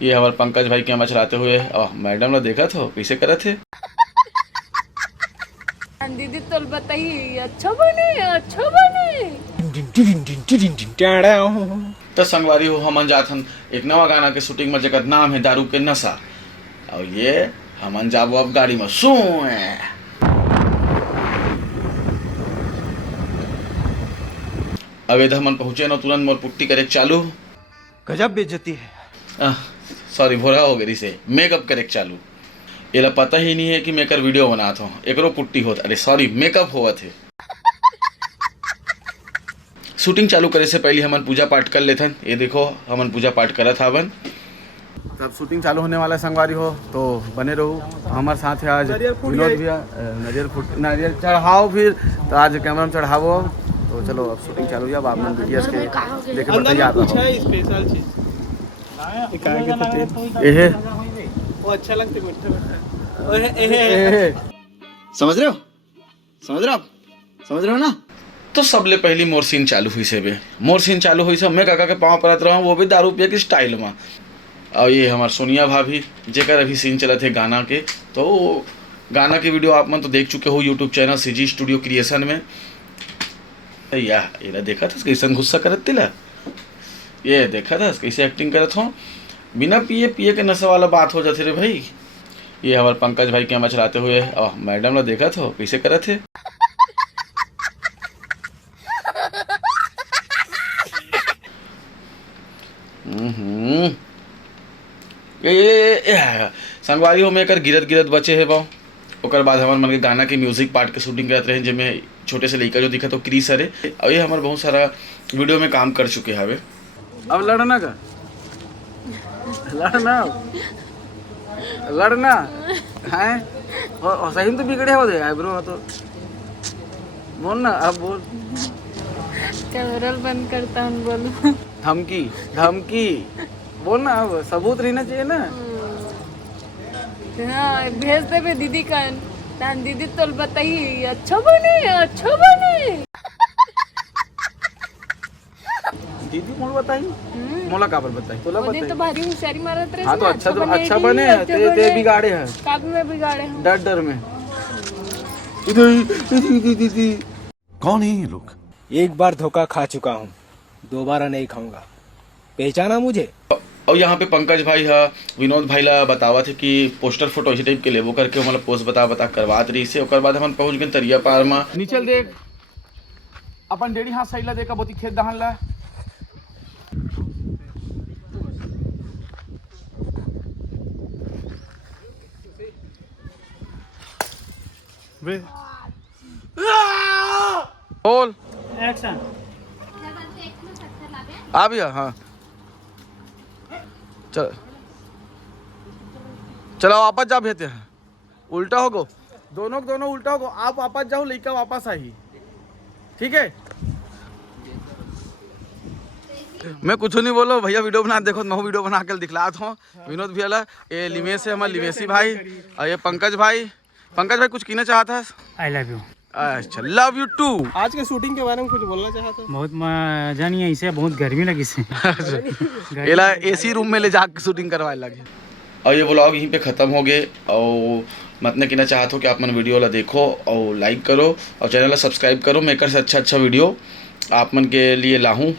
ये हमारे पंकज भाई कैमरा चलाते हुए मैडम ने देखा था कैसे करे थे। दीदी तो बताइए अच्छा बने। तो संगवारी हो हमन जाथन एक नवा गाना के शूटिंग में जगत नाम है दारू के नशा। और ये हमन जाबो अब गाड़ी में सो अब इधर हमन पहुंचे न तुरंत मोर पुट्टी करे चालू। गजब बेइज्जती है। सॉरी भोरा हो गई से मेकअप करे चालू। ये पता ही नहीं है कि मैं कर वीडियो बनाता हूँ एकरो पुट्टी होता। अरे सॉरी मेकअप हुआ थे। शूटिंग चालू करे से पहले हमन पूजा पाठ कर लेथन। ये देखो हमन पूजा पाठ करत हवन। तब शूटिंग चालू होने वाला संगवारी हो तो बने रहो हमारे साथ है आज विनोद भैया। नारियल चढ़ाओ फिर तो आज कैमरा में चढ़ावो तो चलो अब शूटिंग चालू है। अब आप वीडियोस के देखे बताइए आप स्पेशल चीज ये वो अच्छा लगता समझ रहे हो ना। तो सबले पहली मोर सीन चालू हुई से बे मोर सीन चालू हुई से मैं काका के पाँव परत रहा हूँ वो भी दारू पिए की स्टाइल में। और ये हमार सोनिया भाभी जेकर अभी सीन चला थे गाना के। तो गाना के वीडियो आप मन तो देख चुके हो YouTube channel CG studio creation में। ये देखा था कैसे गुस्सा करत तिला। ये देखा था कैसे एक्टिंग करत हो बिना पिए के नशा वाला बात हो जाते रे भाई। ये हमारे पंकज भाई कैमरा चलाते हुए मैडम ने देखा था कैसे करे थे। ये संगवारी हो में कर गिरत बचे है बाव। ओकर बाद हमारे मन के गाना के म्यूजिक पार्ट के शूटिंग करते रहे जिसमें छोटे से लड़का जो दिखा तो क्रीस है। और ये हमारे बहुत सारा वीडियो में काम कर चुके हैं। अब लड़ना है और सही में तो बिगड़े हो गए आईब्रो तो बोल ना अब बोल। कैमरा बंद करता हूँ बोलो। धमकी बोल ना अब सबूत रहना चाहिए ना। हाँ भेज दे दीदी का दीदी तो बताइए अच्छा बने। दीदी मोल बताई मोला काबर बताई तोला वो दिन बताई तो भारी होशियारी मारत रहे। हाँ तो अच्छा बने ते बिगाड़े हैं काब में बिगाड़े हैं डर में। कौन है ये लोग? एक बार धोखा खा चुका हूँ दोबारा नहीं खाऊंगा। पहचाना मुझे। और यहाँ पे पंकज भाई है विनोद भाई ला बतावा थे कि पोस्टर फोटो इसी टाइप के लेबो करके मतलब पोस्ट बता करवात रही से। ओकर बाद हम पहुँच गए तरिया पार में। नीचल देख अपन डेढ़ी हाथ साइड ला देखा बोती खेत दहन ला। बोल एक्शन आ भैया। हाँ चलो वापस जा भेजते हैं उल्टा होगो दोनों उल्टा होगो। आप वापस जाओ लड़का वापस आई ठीक है। मैं कुछ नहीं बोलो भैया वीडियो बना देखो मैं वीडियो बना कर दिखलाता हूँ। विनोद भैया ला ये लिमेश है हमारे लिमेशी भाई और ये पंकज भाई कुछ कहना चाहता है। I love you. अच्छा लव यू टू। आज के शूटिंग के बारे में कुछ बोलना चाहते हैं? बहुत मजा नहीं है इसे बहुत गर्मी लगी से। एला एसी रूम में ले जाकर शूटिंग करवाए लगे। और ये व्लॉग यहीं पे ख़त्म हो गए। और मैं कहना चाहता हूँ कि आप मन वीडियो ला देखो और लाइक करो और चैनल ला सब्सक्राइब करो। मेकर से अच्छा वीडियो आप मन के लिए लाऊं।